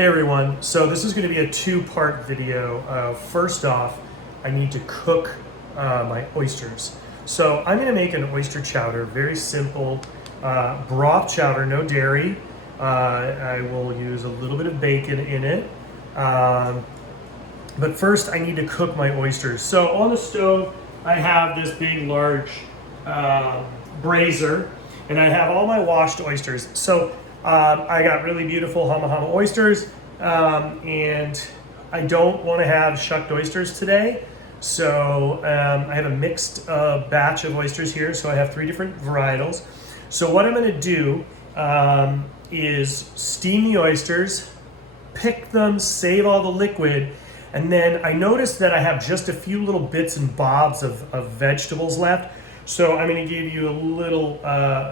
Hey everyone, so this is going to be a two-part video. First off, I need to cook my oysters. So I'm going to make an oyster chowder, very simple broth chowder, no dairy. I will use a little bit of bacon in it. But first I need to cook my oysters. So on the stove I have this big large brazier and I have all my washed oysters. So I got really beautiful Hama Hama oysters, and I don't want to have shucked oysters today. So I have a mixed batch of oysters here, so I have 3 different varietals. So what I'm going to do is steam the oysters, pick them, save all the liquid, and then I noticed that I have just a few little bits and bobs of vegetables left. So I'm going to give you a little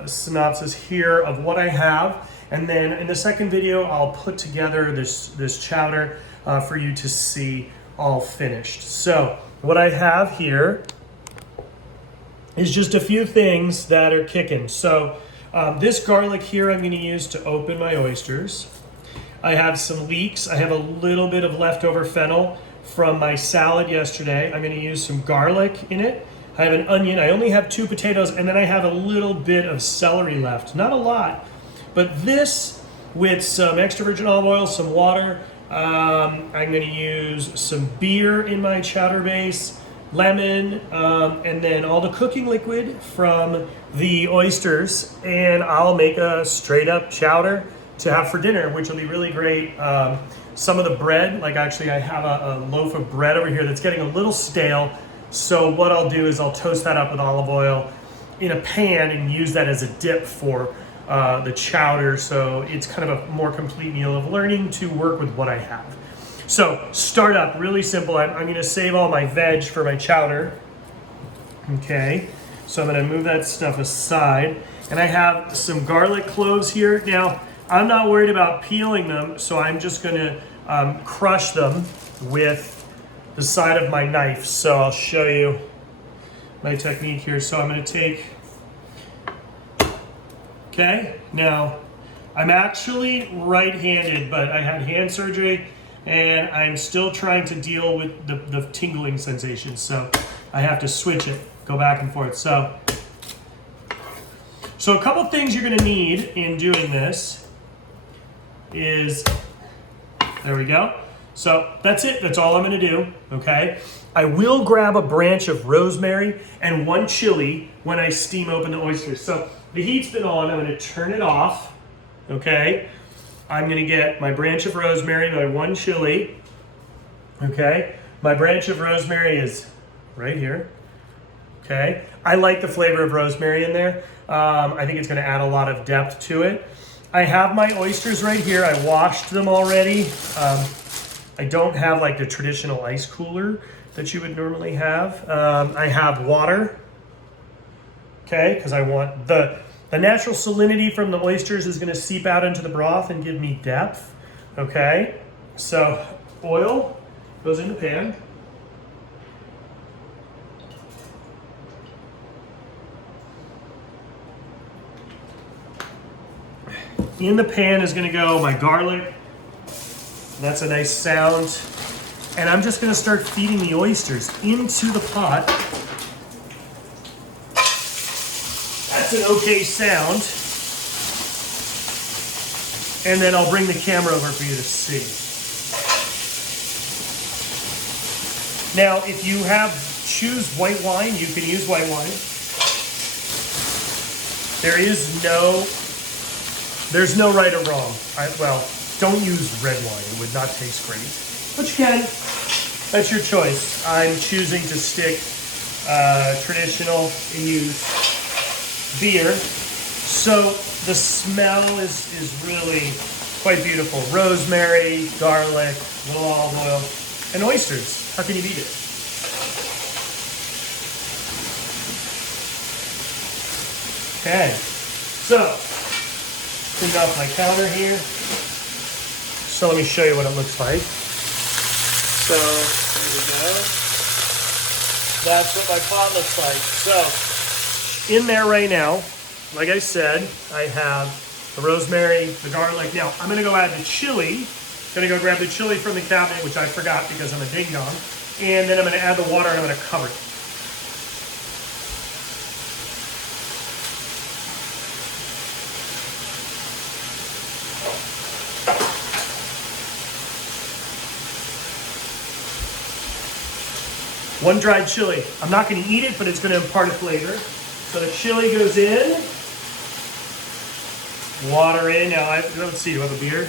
synopsis here of what I have. And then in the second video, I'll put together this chowder for you to see all finished. So what I have here is just a few things that are kicking. So this garlic here I'm going to use to open my oysters. I have some leeks. I have a little bit of leftover fennel from my salad yesterday. I'm going to use some garlic in it. I have an onion. I only have 2 potatoes, and then I have a little bit of celery left. Not a lot. But this, with some extra virgin olive oil, some water, I'm going to use some beer in my chowder base, lemon, and then all the cooking liquid from the oysters, and I'll make a straight up chowder to have for dinner, which will be really great. Some of the bread, like actually I have a loaf of bread over here that's getting a little stale, so what I'll do is I'll toast that up with olive oil in a pan and use that as a dip for the chowder, so it's kind of a more complete meal of learning to work with what I have. So start up, really simple. I'm going to save all my veg for my chowder. Okay, so I'm going to move that stuff aside. And I have some garlic cloves here. Now, I'm not worried about peeling them, so I'm just going to crush them with the side of my knife. So I'll show you my technique here. So I'm going to take... Okay, now I'm actually right-handed, but I had hand surgery and I'm still trying to deal with the tingling sensation. So I have to switch it, go back and forth. So a couple things you're gonna need in doing this is, there we go. So that's it, that's all I'm gonna do, okay? I will grab a branch of rosemary and 1 chili when I steam open the oysters. So the heat's been on, I'm going to turn it off, okay? I'm going to get my branch of rosemary, my 1 chili, okay? My branch of rosemary is right here, okay? I like the flavor of rosemary in there. I think it's going to add a lot of depth to it. I have my oysters right here. I washed them already. I don't have like the traditional ice cooler that you would normally have. I have water. Okay, because I want the natural salinity from the oysters is going to seep out into the broth and give me depth. Okay, so oil goes in the pan. In the pan is going to go my garlic. That's a nice sound. And I'm just going to start feeding the oysters into the pot. That's an okay sound. And then I'll bring the camera over for you to see. Now, if you choose white wine, you can use white wine. There's no right or wrong. Well, don't use red wine. It would not taste great. But you can. That's your choice. I'm choosing to stick traditional and use beer. So the smell is really quite beautiful. Rosemary, garlic, little olive oil, and oysters. How can you beat it? Okay, so clean off my counter here. So let me show you what it looks like. So there we go. That's what my pot looks like. So in there right now, like I said, I have the rosemary, the garlic. Now I'm gonna go add the chili Gonna go grab the chili from the cabinet, which I forgot because I'm a ding dong. And then I'm gonna add the water and I'm gonna cover it. One dried chili. I'm not going to eat it, but it's going to impart a flavor. So the chili goes in. Water in. Now, let's see, do I have a beer?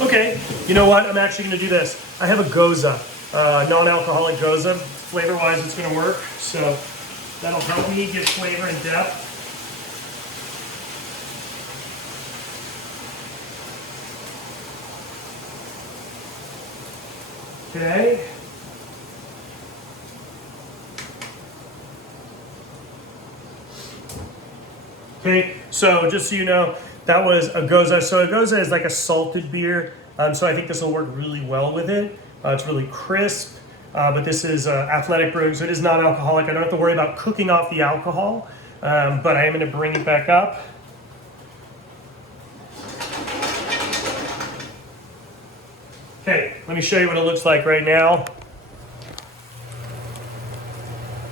Okay, you know what? I'm actually going to do this. I have a Goza, non-alcoholic Goza. Flavor-wise, it's going to work. So that'll help me get flavor and depth. Okay. Okay, so just so you know, that was a Goza. So a Goza is like a salted beer. So I think this will work really well with it. It's really crisp, but this is athletic brewing, so it is non-alcoholic. I don't have to worry about cooking off the alcohol, but I am going to bring it back up. Okay, let me show you what it looks like right now.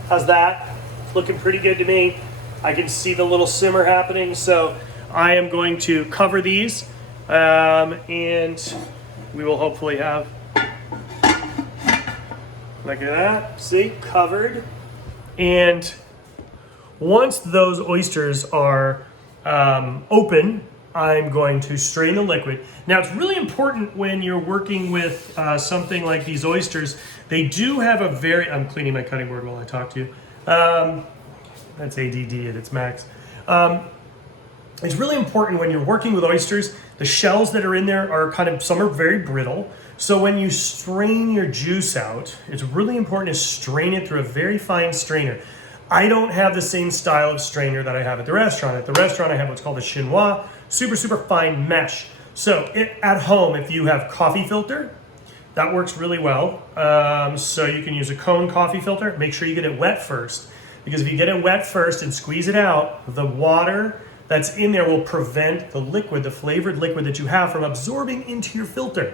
How's that? Looking pretty good to me. I can see the little simmer happening, so I am going to cover these, and we will hopefully have, look at that, see, covered. And once those oysters are open, I'm going to strain the liquid. Now, it's really important when you're working with something like these oysters. They do have a very, I'm cleaning my cutting board while I talk to you. That's ADD at its max. It's really important when you're working with oysters, the shells that are in there are some are very brittle. So when you strain your juice out, it's really important to strain it through a very fine strainer. I don't have the same style of strainer that I have at the restaurant. At the restaurant, I have what's called a chinois, super, super fine mesh. So at home, if you have coffee filter, that works really well. So you can use a cone coffee filter. Make sure you get it wet first. Because if you get it wet first and squeeze it out, the water that's in there will prevent the liquid, the flavored liquid that you have, from absorbing into your filter.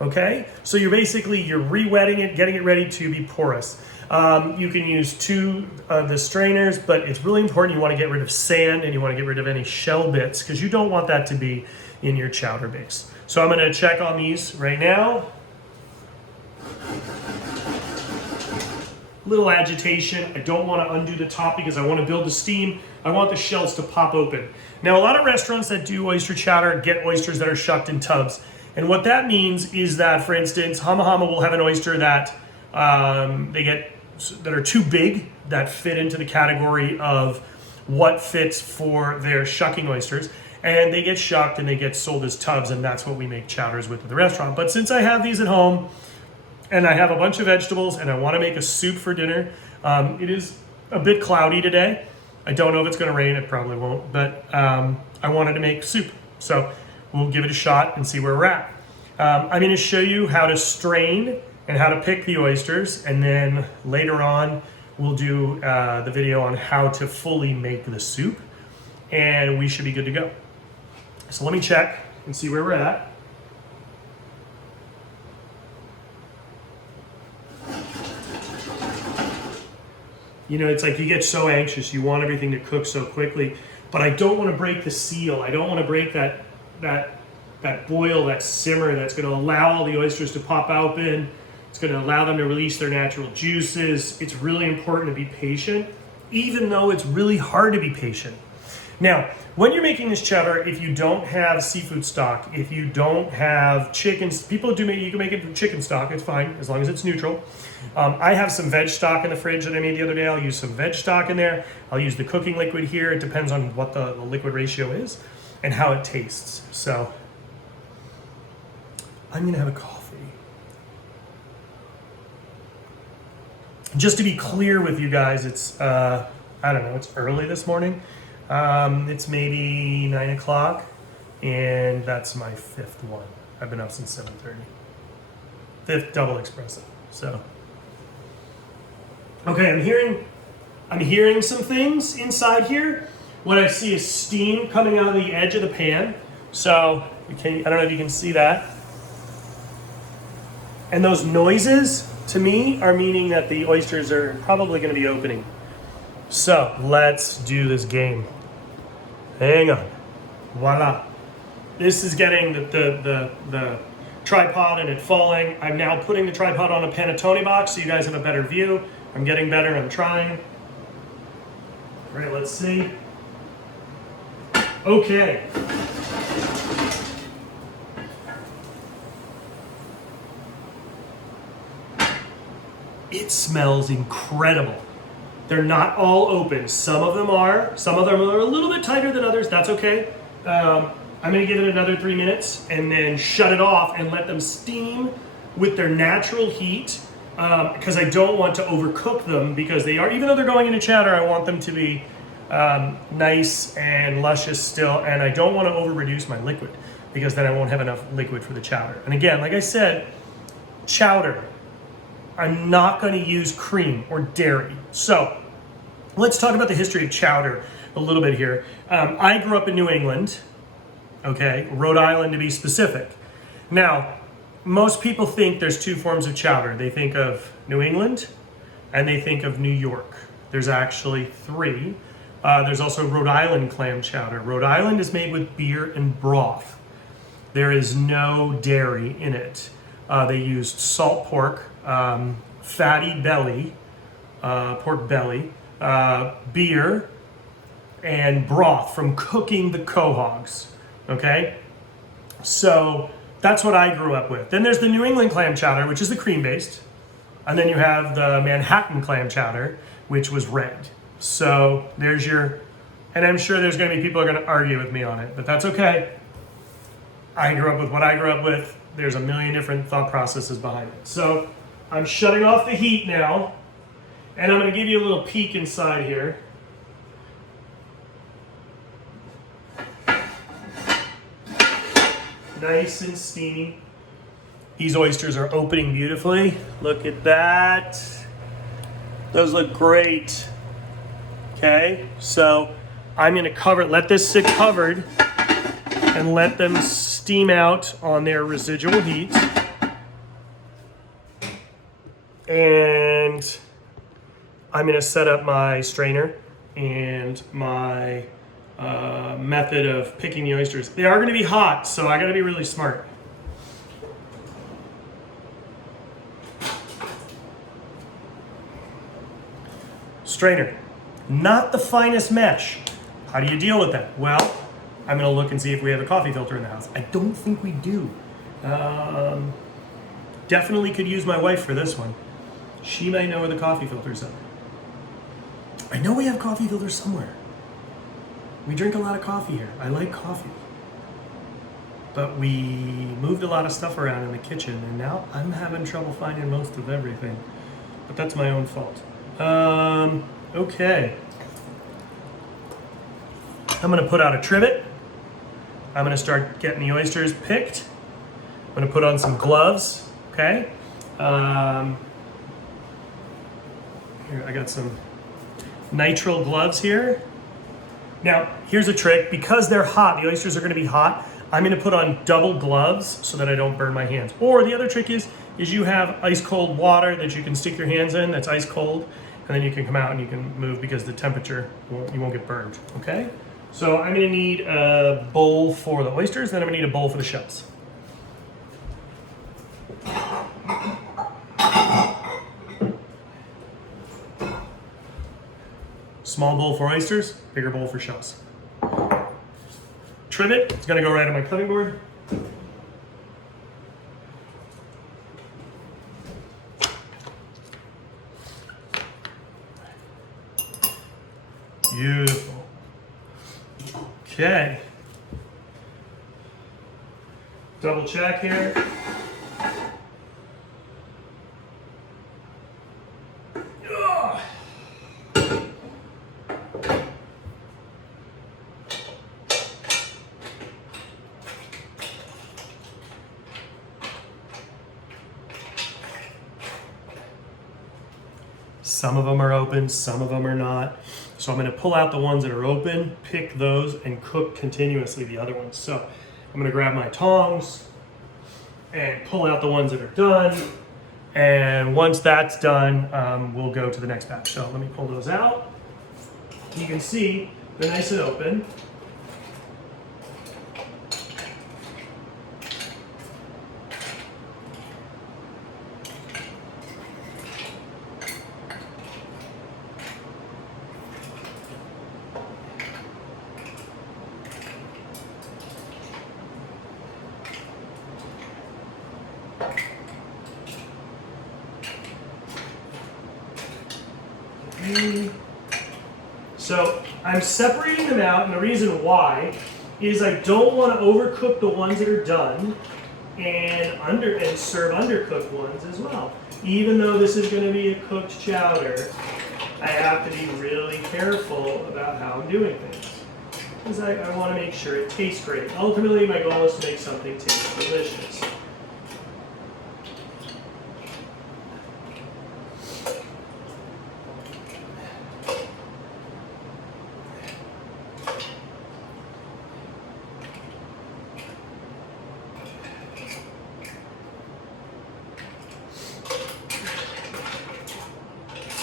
Okay? So you're re-wetting it, getting it ready to be porous. You can use two of the strainers, but it's really important. You want to get rid of sand and you want to get rid of any shell bits because you don't want that to be in your chowder base. So I'm going to check on these right now. Little agitation. I don't want to undo the top because I want to build the steam. I want the shells to pop open. Now, a lot of restaurants that do oyster chowder get oysters that are shucked in tubs. And what that means is that, for instance, Hama Hama will have an oyster that that are too big, that fit into the category of what fits for their shucking oysters. And they get shucked and they get sold as tubs, and that's what we make chowders with at the restaurant. But since I have these at home, and I have a bunch of vegetables, and I want to make a soup for dinner. It is a bit cloudy today. I don't know if it's going to rain. It probably won't. But I wanted to make soup. So we'll give it a shot and see where we're at. I'm going to show you how to strain and how to pick the oysters. And then later on, we'll do the video on how to fully make the soup. And we should be good to go. So let me check and see where we're at. You know, it's like you get so anxious. You want everything to cook so quickly. But I don't want to break the seal. I don't want to break that boil, that simmer that's going to allow all the oysters to pop open. It's going to allow them to release their natural juices. It's really important to be patient, even though it's really hard to be patient. Now, when you're making this chowder, if you don't have seafood stock, if you don't have chicken, you can make it with chicken stock, it's fine, as long as it's neutral. I have some veg stock in the fridge that I made the other day. I'll use some veg stock in there. I'll use the cooking liquid here. It depends on what the liquid ratio is and how it tastes. So I'm gonna have a coffee. Just to be clear with you guys, it's, I don't know, it's early this morning. It's maybe 9 o'clock, and that's my fifth one. I've been up since 7:30. Fifth double espresso. So, okay, I'm hearing some things inside here. What I see is steam coming out of the edge of the pan. So I don't know if you can see that. And those noises, to me, are meaning that the oysters are probably going to be opening. So let's do this game. Hang on. Voila. This is getting the tripod and it falling. I'm now putting the tripod on a panettone box so you guys have a better view. I'm getting better. I'm trying. All right, let's see. Okay. It smells incredible. They're not all open. Some of them are. Some of them are a little bit tighter than others. That's okay. I'm going to give it another 3 minutes and then shut it off and let them steam with their natural heat because I don't want to overcook them because they are, even though they're going into chowder, I want them to be nice and luscious still, and I don't want to over-reduce my liquid because then I won't have enough liquid for the chowder. And again, like I said, chowder, I'm not going to use cream or dairy. So let's talk about the history of chowder a little bit here. I grew up in New England, okay, Rhode Island to be specific. Now, most people think there's two forms of chowder. They think of New England and they think of New York. There's actually three. There's also Rhode Island clam chowder. Rhode Island is made with beer and broth. There is no dairy in it. They used salt pork, fatty belly, pork belly, beer, and broth from cooking the quahogs, okay? So that's what I grew up with. Then there's the New England clam chowder, which is the cream-based. And then you have the Manhattan clam chowder, which was red. So there's your, and I'm sure there's gonna be people who are gonna argue with me on it, but that's okay. I grew up with what I grew up with. There's a million different thought processes behind it. So I'm shutting off the heat now, and I'm gonna give you a little peek inside here. Nice and steamy. These oysters are opening beautifully. Look at that. Those look great. Okay, so I'm gonna let this sit covered and let them steam out on their residual heat. And I'm gonna set up my strainer and my method of picking the oysters. They are gonna be hot, so I gotta be really smart. Strainer, not the finest mesh. How do you deal with that? Well, I'm gonna look and see if we have a coffee filter in the house. I don't think we do. Definitely could use my wife for this one. She may know where the coffee filters are. I know we have coffee filters somewhere. We drink a lot of coffee here. I like coffee. But we moved a lot of stuff around in the kitchen, and now I'm having trouble finding most of everything. But that's my own fault. Okay. I'm gonna put out a trivet. I'm gonna start getting the oysters picked. I'm gonna put on some gloves, okay? Here, I got some nitrile gloves here. Now, here's a trick. Because they're hot, the oysters are gonna be hot, I'm gonna put on double gloves so that I don't burn my hands. Or the other trick is you have ice cold water that you can stick your hands in that's ice cold, and then you can come out and you can move because the temperature, you won't get burned, okay? So I'm gonna need a bowl for the oysters, then I'm gonna need a bowl for the shells. Small bowl for oysters, bigger bowl for shells. Trivet, it's gonna go right on my cutting board. Beautiful. Okay. Double check here. Ugh. Some of them are open, some of them are not. So I'm gonna pull out the ones that are open, pick those, and cook continuously the other ones. So I'm gonna grab my tongs and pull out the ones that are done. And once that's done, we'll go to the next batch. So let me pull those out. You can see they're nice and open. So I'm separating them out, and the reason why is I don't want to overcook the ones that are done and serve undercooked ones as well. Even though this is going to be a cooked chowder, I have to be really careful about how I'm doing things. Because I want to make sure it tastes great. Ultimately, my goal is to make something taste delicious.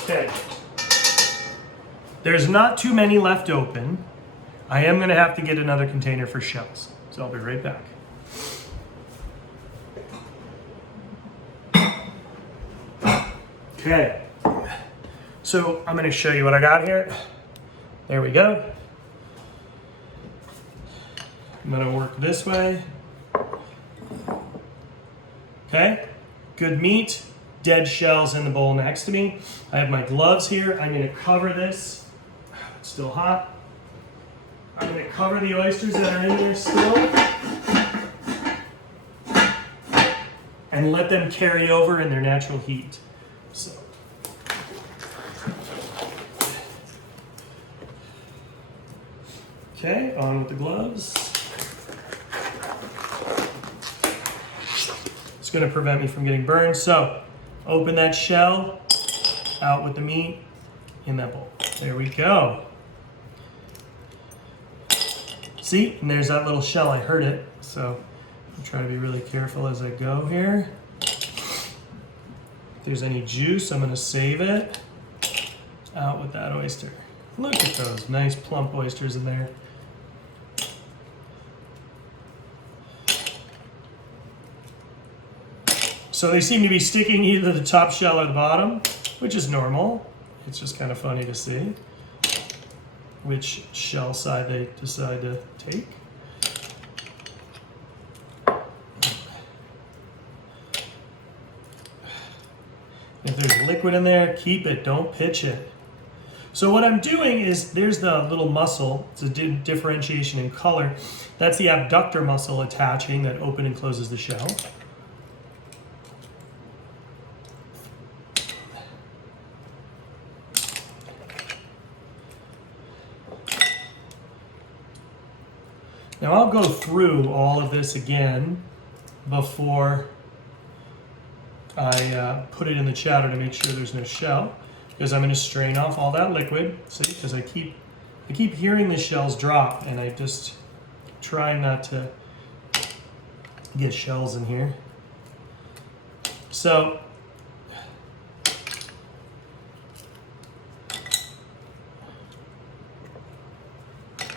Okay, there's not too many left open. I am going to have to get another container for shells, so I'll be right back. Okay, so I'm going to show you what I got here. There we go. I'm going to work this way. Okay, good meat. Dead shells in the bowl next to me. I have my gloves here. I'm going to cover this. It's still hot. I'm going to cover the oysters that are in there still and let them carry over in their natural heat. So. Okay, on with the gloves. It's going to prevent me from getting burned. So, open that shell, out with the meat, in that bowl. There we go. See, and there's that little shell, I heard it. So I'm trying to be really careful as I go here. If there's any juice, I'm gonna save it. Out with that oyster. Look at those nice plump oysters in there. So they seem to be sticking either the top shell or the bottom, which is normal. It's just kind of funny to see which shell side they decide to take. If there's liquid in there, keep it, don't pitch it. So what I'm doing is, there's the little muscle, it's a differentiation in color. That's the abductor muscle attaching that opens and closes the shell. Now I'll go through all of this again before I put it in the chowder to make sure there's no shell, because I'm going to strain off all that liquid. See, because I keep hearing the shells drop, and I just try not to get shells in here. So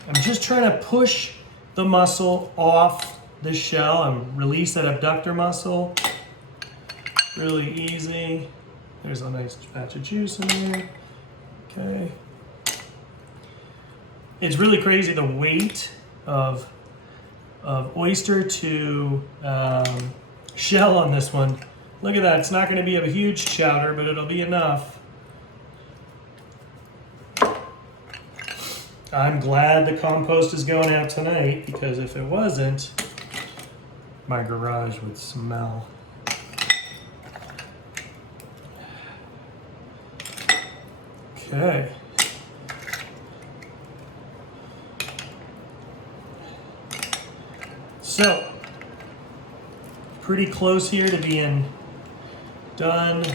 I'm just trying to push the muscle off the shell and release that abductor muscle. Really easy. There's a nice batch of juice in there. Okay. It's really crazy the weight of oyster to shell on this one. Look at that. It's not going to be a huge chowder, but it'll be enough. I'm glad the compost is going out tonight, because if it wasn't, my garage would smell. Okay. So, pretty close here to being done. I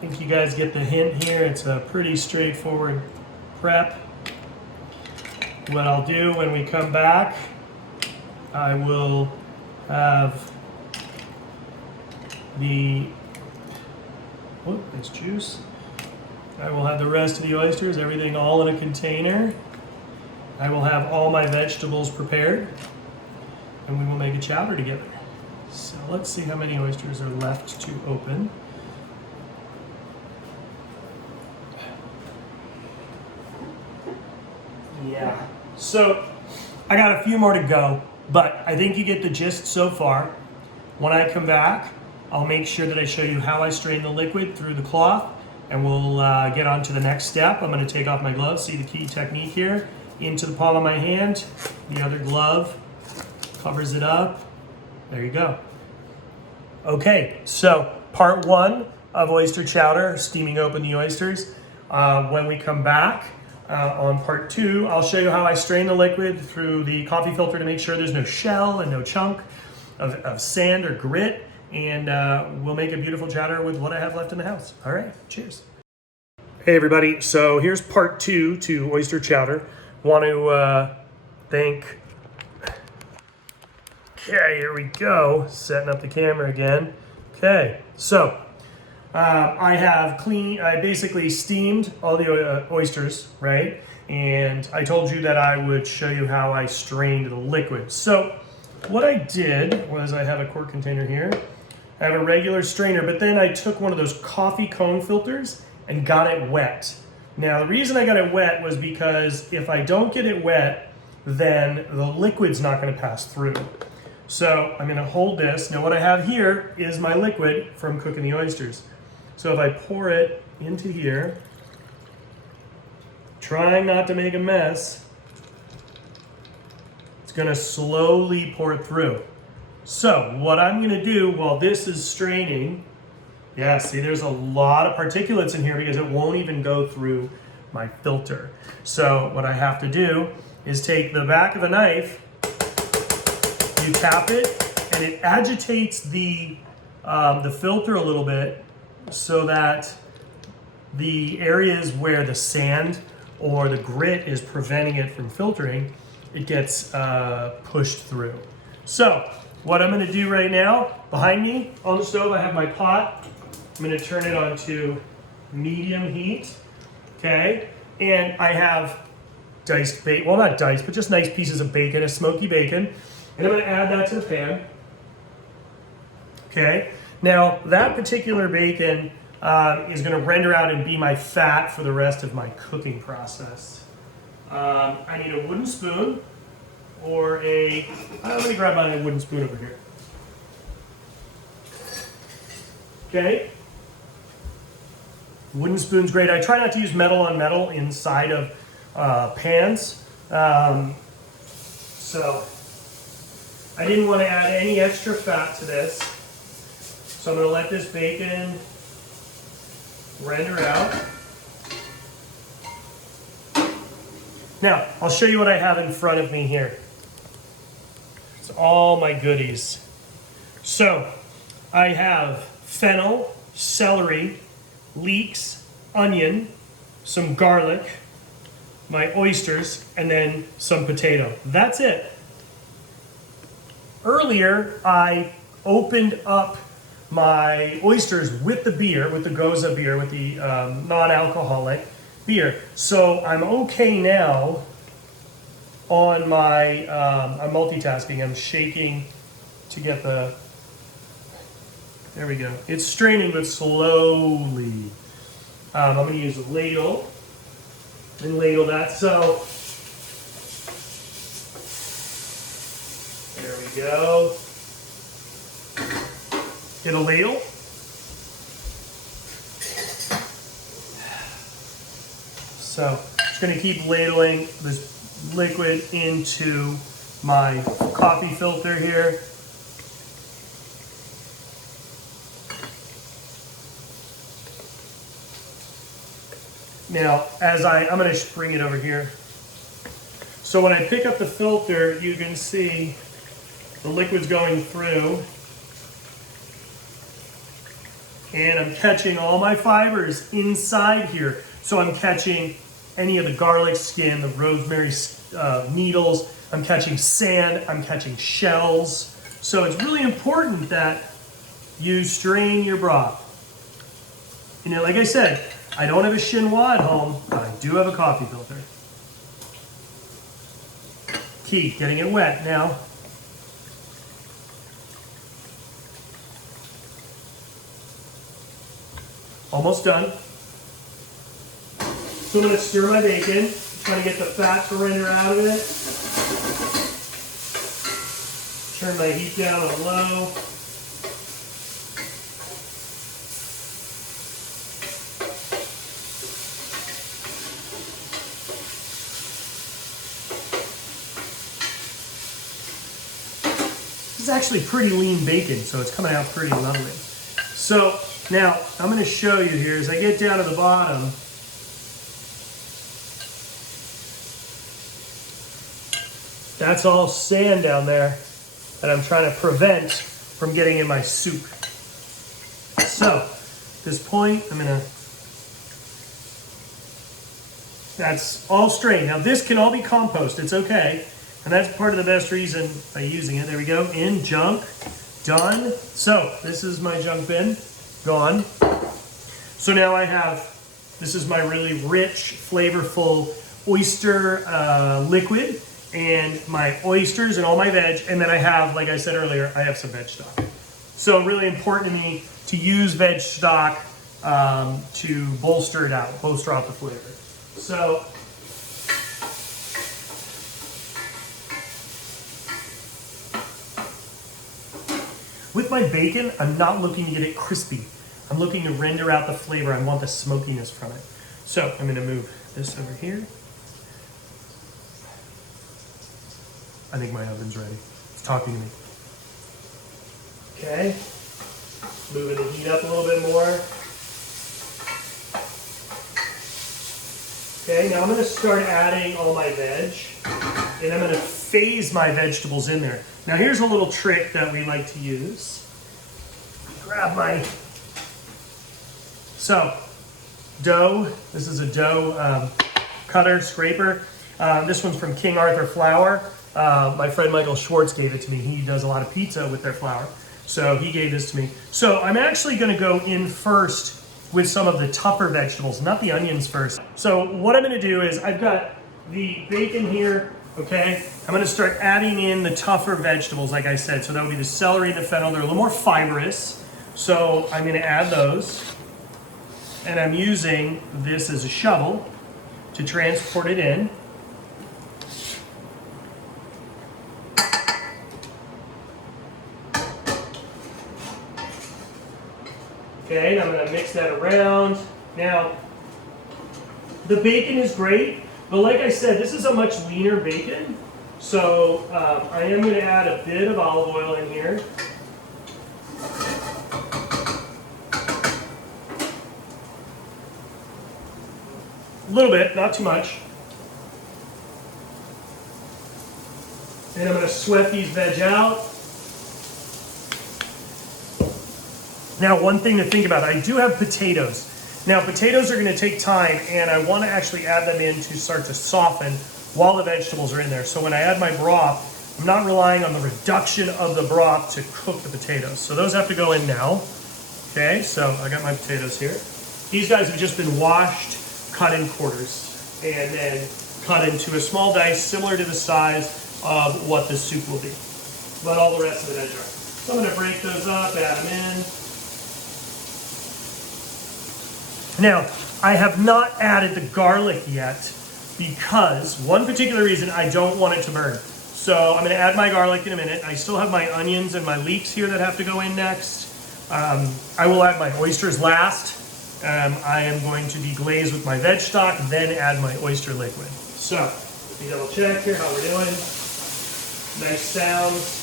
think you guys get the hint here. It's a pretty straightforward prep. what I'll do when we come back, I will have this juice. I will have the rest of the oysters, everything all in a container. I will have all my vegetables prepared, and we will make a chowder together. So let's see how many oysters are left to open. Yeah, so I got a few more to go, but I think you get the gist so far. When I come back, I'll make sure that I show you how I strain the liquid through the cloth, and we'll get on to the next step. I'm going to take off my gloves, see the key technique here, into the palm of my hand. The other glove covers it up. There you go. Okay, so part one of oyster chowder, steaming open the oysters. When we come back on part two, I'll show you how I strain the liquid through the coffee filter to make sure there's no shell and no chunk of sand or grit. And we'll make a beautiful chowder with what I have left in the house. All right, cheers. Hey everybody, so here's part two to oyster chowder. Want to thank, okay, here we go, setting up the camera again. Okay, so I basically steamed all the oysters, right? And I told you that I would show you how I strained the liquid. So what I did was I have a quart container here. I have a regular strainer, but then I took one of those coffee cone filters and got it wet. Now, the reason I got it wet was because if I don't get it wet, then the liquid's not gonna pass through. So I'm gonna hold this. Now what I have here is my liquid from cooking the oysters. So if I pour it into here, trying not to make a mess, it's gonna slowly pour through. So what I'm gonna do while this is straining, yeah, see there's a lot of particulates in here because it won't even go through my filter. So what I have to do is take the back of a knife, you tap it, and it agitates the filter a little bit so that the areas where the sand or the grit is preventing it from filtering, it gets pushed through. So what I'm gonna do right now, behind me on the stove, I have my pot. I'm gonna turn it on to medium heat, okay? And I have diced bacon, well not diced, but just nice pieces of bacon, a smoky bacon. And I'm gonna add that to the pan, okay? Now, that particular bacon is gonna render out and be my fat for the rest of my cooking process. I need a wooden spoon, or let me grab my wooden spoon over here. Okay. Wooden spoon's great. I try not to use metal on metal inside of pans. So I didn't want to add any extra fat to this. So I'm going to let this bacon render out. Now, I'll show you what I have in front of me here. It's all my goodies. So, I have fennel, celery, leeks, onion, some garlic, my oysters, and then some potato. That's it. Earlier, I opened up my oysters with the beer, with the Goza beer, with the non-alcoholic beer. So I'm okay now on my, I'm multitasking, I'm shaking to get the, there we go. It's straining, but slowly. I'm gonna use a ladle and ladle that. So, there we go. Get a ladle. So, just gonna keep ladling this liquid into my coffee filter here. Now, I'm going to bring it over here. So when I pick up the filter, you can see the liquid's going through. And I'm catching all my fibers inside here. So I'm catching any of the garlic skin, the rosemary needles. I'm catching sand, I'm catching shells. So it's really important that you strain your broth. You know, like I said, I don't have a chinois at home, but I do have a coffee filter. Key, getting it wet now. Almost done. So I'm going to stir my bacon, trying to get the fat to render out of it. Turn my heat down on low. This is actually pretty lean bacon, so it's coming out pretty lovely. So now I'm going to show you here as I get down to the bottom. That's all sand down there that I'm trying to prevent from getting in my soup. So at this point, that's all strained. Now this can all be compost, it's okay. And that's part of the best reason by using it. There we go, in junk, done. So this is my junk bin, gone. So now I have, this is my really rich, flavorful oyster liquid, and my oysters and all my veg, and then I have, like I said earlier, I have some veg stock. So really important to me to use veg stock to bolster it out, bolster out the flavor. So with my bacon, I'm not looking to get it crispy. I'm looking to render out the flavor. I want the smokiness from it. So I'm gonna move this over here. I think my oven's ready. It's talking to me. Okay. Moving the heat up a little bit more. Okay, now I'm going to start adding all my veg. And I'm going to phase my vegetables in there. Now here's a little trick that we like to use. Grab my... So, dough. This is a dough cutter, scraper. This one's from King Arthur Flour. My friend Michael Schwartz gave it to me. He does a lot of pizza with their flour. So he gave this to me. So I'm actually going to go in first with some of the tougher vegetables, not the onions first. So what I'm going to do is I've got the bacon here, okay? I'm going to start adding in the tougher vegetables, like I said. So that would be the celery and the fennel. They're a little more fibrous. So I'm going to add those. And I'm using this as a shovel to transport it in. Okay, and I'm going to mix that around. Now, the bacon is great, but like I said, this is a much leaner bacon. So I am going to add a bit of olive oil in here. A little bit, not too much. And I'm going to sweat these veg out. Now, one thing to think about, I do have potatoes. Now, potatoes are going to take time, and I want to actually add them in to start to soften while the vegetables are in there. So when I add my broth, I'm not relying on the reduction of the broth to cook the potatoes. So those have to go in now. Okay, so I got my potatoes here. These guys have just been washed, cut in quarters, and then cut into a small dice similar to the size of what the soup will be. But all the rest of the veg are. So I'm going to break those up, add them in. Now, I have not added the garlic yet because one particular reason I don't want it to burn. So I'm going to add my garlic in a minute. I still have my onions and my leeks here that have to go in next. I will add my oysters last. I am going to deglaze with my veg stock, then add my oyster liquid. So, let me double check here how we're doing. Nice sounds.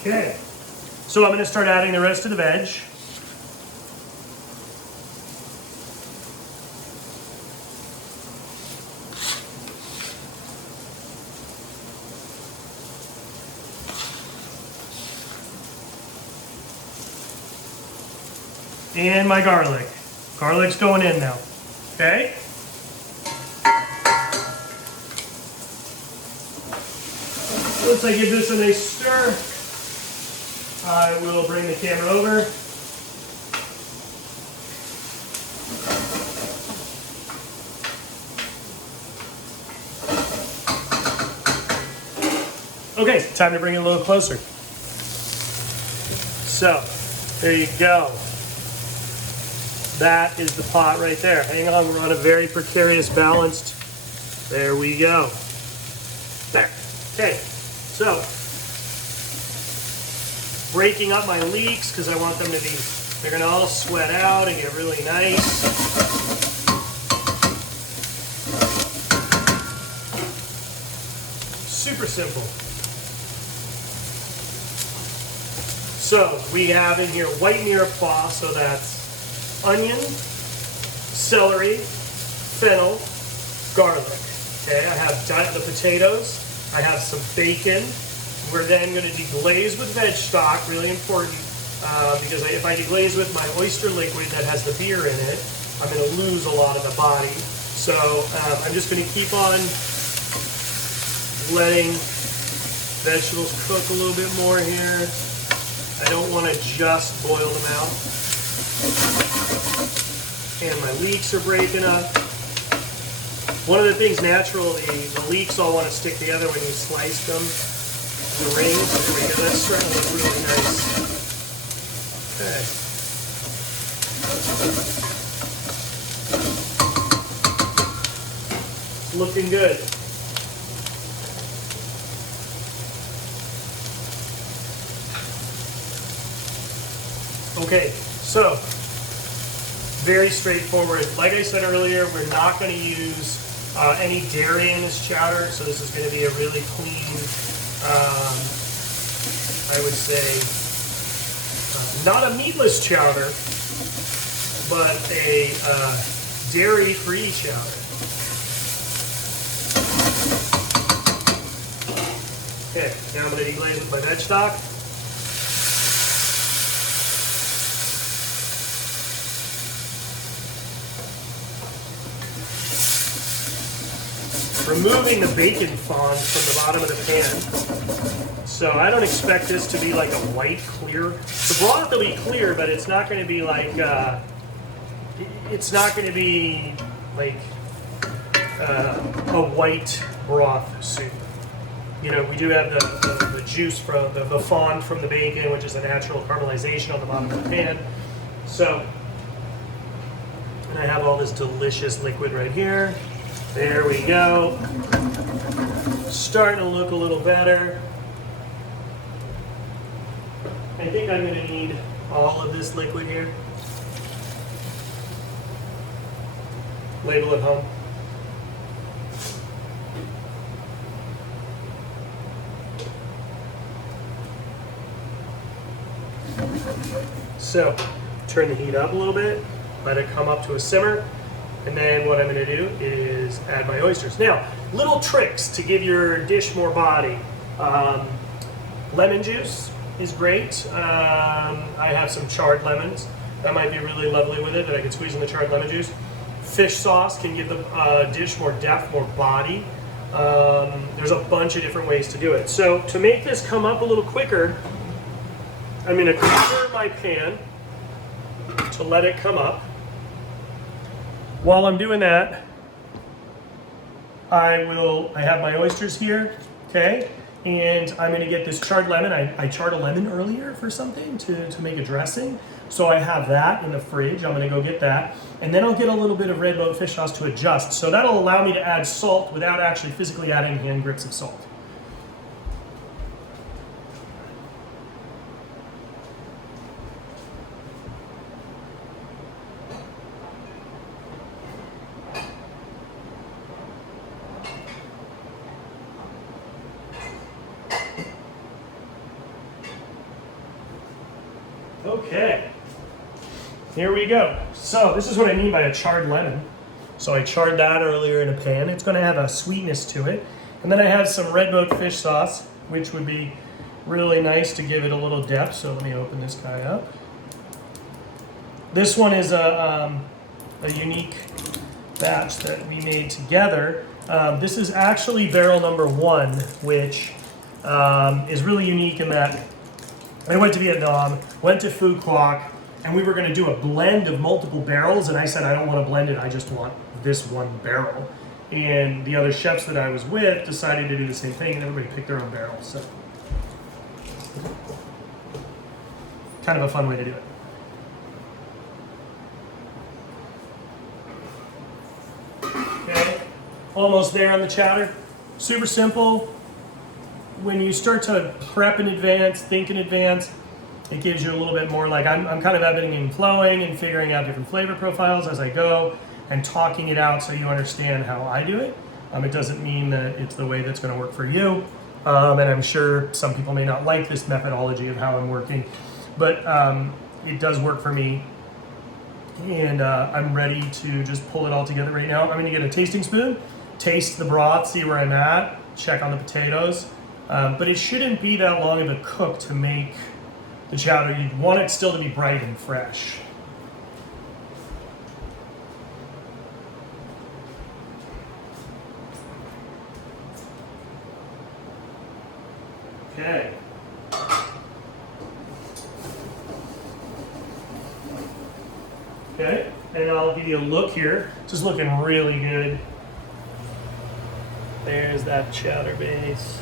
Okay, so I'm going to start adding the rest of the veg. and my garlic. Garlic's going in now, okay? Once I give this a nice stir, I will bring the camera over. Okay, time to bring it a little closer. So, there you go. That is the pot right there. Hang on, we're on a very precarious balanced. There we go. There. Okay, so breaking up my leeks because I want them to be, they're gonna all sweat out and get really nice. Super simple. So we have in here white mirepoix, so that's onion, celery, fennel, garlic. Okay, I have the potatoes. I have some bacon. We're then going to deglaze with veg stock, really important, because if I deglaze with my oyster liquid that has the beer in it, I'm going to lose a lot of the body. So I'm just going to keep on letting vegetables cook a little bit more here. I don't want to just boil them out. And my leeks are breaking up. One of the things natural, the leeks all want to stick together when you slice them. The rings, there we go, that's starting to look really nice. Okay. It's looking good. Okay, so very straightforward. Like I said earlier, we're not going to use any dairy in this chowder, so this is going to be a really clean, I would say, not a meatless chowder, but a dairy-free chowder. Okay, now I'm going to deglaze with my veg stock. Removing the bacon fond from the bottom of the pan. So I don't expect this to be like a white, clear. The broth will be clear, but it's not going to be like, it's not going to be like a white broth soup. You know, we do have the juice from the fond from the bacon, which is a natural caramelization on the bottom of the pan. So, and I have all this delicious liquid right here. There we go. Starting to look a little better. I think I'm going to need all of this liquid here. Label at home. So, turn the heat up a little bit, let it come up to a simmer. And then what I'm going to do is add my oysters. Now, little tricks to give your dish more body. Lemon juice is great. I have some charred lemons. That might be really lovely with it, that I can squeeze in the charred lemon juice. Fish sauce can give the dish more depth, more body. There's a bunch of different ways to do it. So to make this come up a little quicker, I'm going to cover my pan to let it come up. While I'm doing that, I have my oysters here, okay? And I'm gonna get this charred lemon. I charred a lemon earlier for something to make a dressing. So I have that in the fridge. I'm gonna go get that. And then I'll get a little bit of red boat fish sauce to adjust. So that'll allow me to add salt without actually physically adding hand grips of salt. Okay, here we go. So this is what I mean by a charred lemon. So I charred that earlier in a pan. It's gonna have a sweetness to it. And then I have some red boat fish sauce, which would be really nice to give it a little depth. So let me open this guy up. This one is a unique batch that we made together. This is actually barrel number 1, which is really unique in that I went to Vietnam, went to Phu Quoc, and we were going to do a blend of multiple barrels, and I said I don't want to blend it, I just want this one barrel. And the other chefs that I was with decided to do the same thing, and everybody picked their own barrel. So, kind of a fun way to do it. Okay, almost there on the chowder. Super simple. When you start to prep in advance, think in advance, it gives you a little bit more like I'm kind of ebbing and flowing and figuring out different flavor profiles as I go and talking it out so you understand how I do it. It doesn't mean that it's the way that's going to work for you. And I'm sure some people may not like this methodology of how I'm working, but it does work for me. And I'm ready to just pull it all together right now. I'm going to get a tasting spoon, taste the broth, see where I'm at, check on the potatoes. But it shouldn't be that long of a cook to make the chowder. You want it still to be bright and fresh. Okay. Okay, and I'll give you a look here. This is looking really good. There's that chowder base.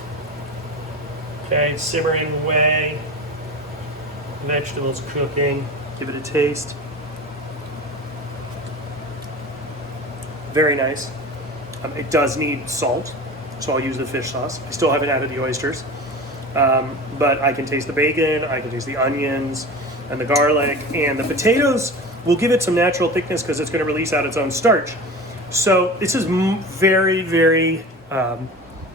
Okay, simmering away. Vegetables cooking. Give it a taste. Very nice. It does need salt, so I'll use the fish sauce. I still haven't added the oysters. But I can taste the bacon, I can taste the onions and the garlic, and the potatoes will give it some natural thickness because it's going to release out its own starch. So this is very, very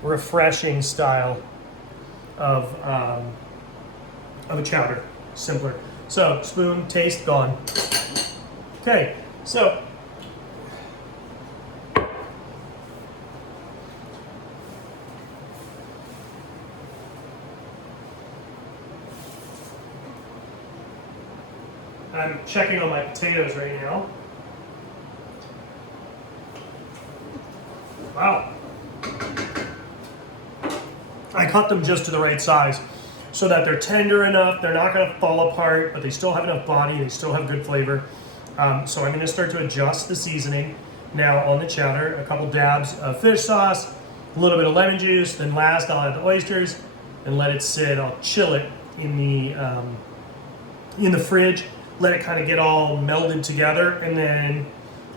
refreshing style of a chowder. Simpler. So spoon, taste, gone. Okay, so I'm checking on my potatoes right now. Wow. I cut them just to the right size so that they're tender enough, they're not going to fall apart, but they still have enough body, they still have good flavor. So I'm going to start to adjust the seasoning now on the chowder. A couple dabs of fish sauce, a little bit of lemon juice, then last I'll add the oysters and let it sit. I'll chill it in the fridge, let it kind of get all melded together, and then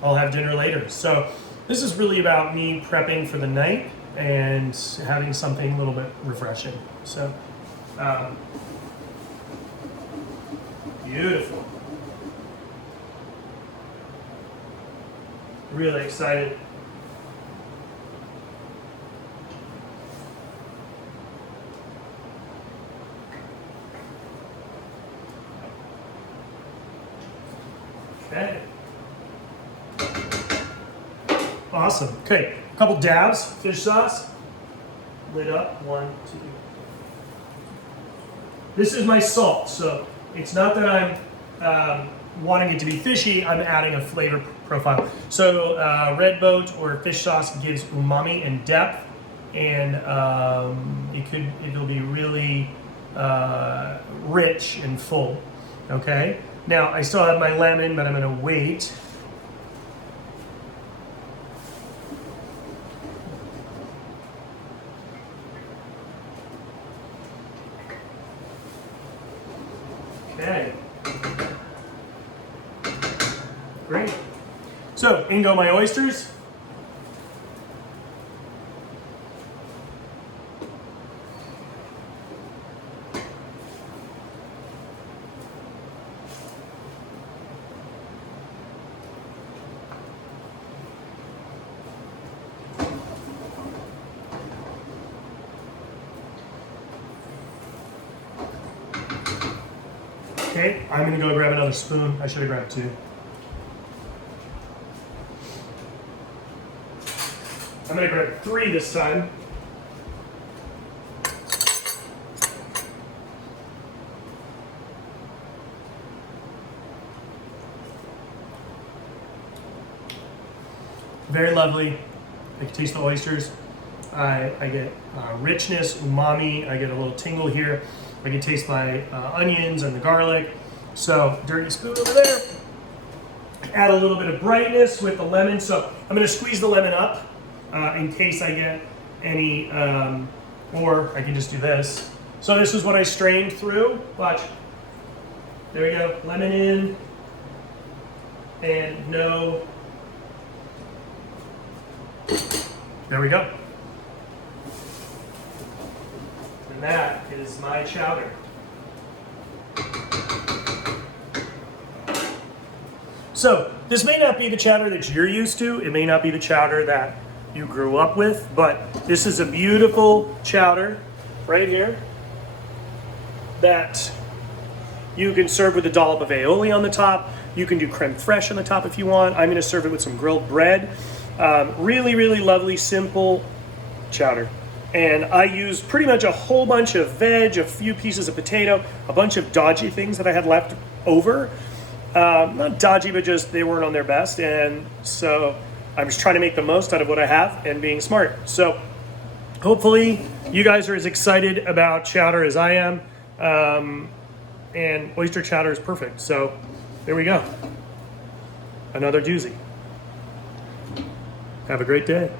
I'll have dinner later. So this is really about me prepping for the night and having something a little bit refreshing. So beautiful. Really excited. Okay. Awesome. Okay, a couple dabs, fish sauce. Lid up, 1, 2. This is my salt, so it's not that I'm wanting it to be fishy, I'm adding a flavor profile. So red boat or fish sauce gives umami and depth, and it'll be really rich and full. Okay. Now I still have my lemon, but I'm going to wait. Okay. Great. So, in go my oysters. Okay, I'm gonna go grab another spoon. I should have grabbed 2. I'm gonna grab 3 this time. Very lovely. I can taste the oysters. I get richness, umami. I get a little tingle here. I can taste my onions and the garlic. So dirty spoon over there. Add a little bit of brightness with the lemon. So I'm going to squeeze the lemon up in case I get any, or I can just do this. So this is what I strained through. Watch. There we go. Lemon in. And no. There we go. And that is my chowder. So this may not be the chowder that you're used to. It may not be the chowder that you grew up with, but this is a beautiful chowder right here that you can serve with a dollop of aioli on the top. You can do creme fraiche on the top if you want. I'm going to serve it with some grilled bread. Really, really lovely, simple chowder. And I used pretty much a whole bunch of veg, a few pieces of potato, a bunch of dodgy things that I had left over. Not dodgy, but just they weren't on their best. And so I'm just trying to make the most out of what I have and being smart. So hopefully you guys are as excited about chowder as I am. And oyster chowder is perfect. So there we go. Another doozy. Have a great day.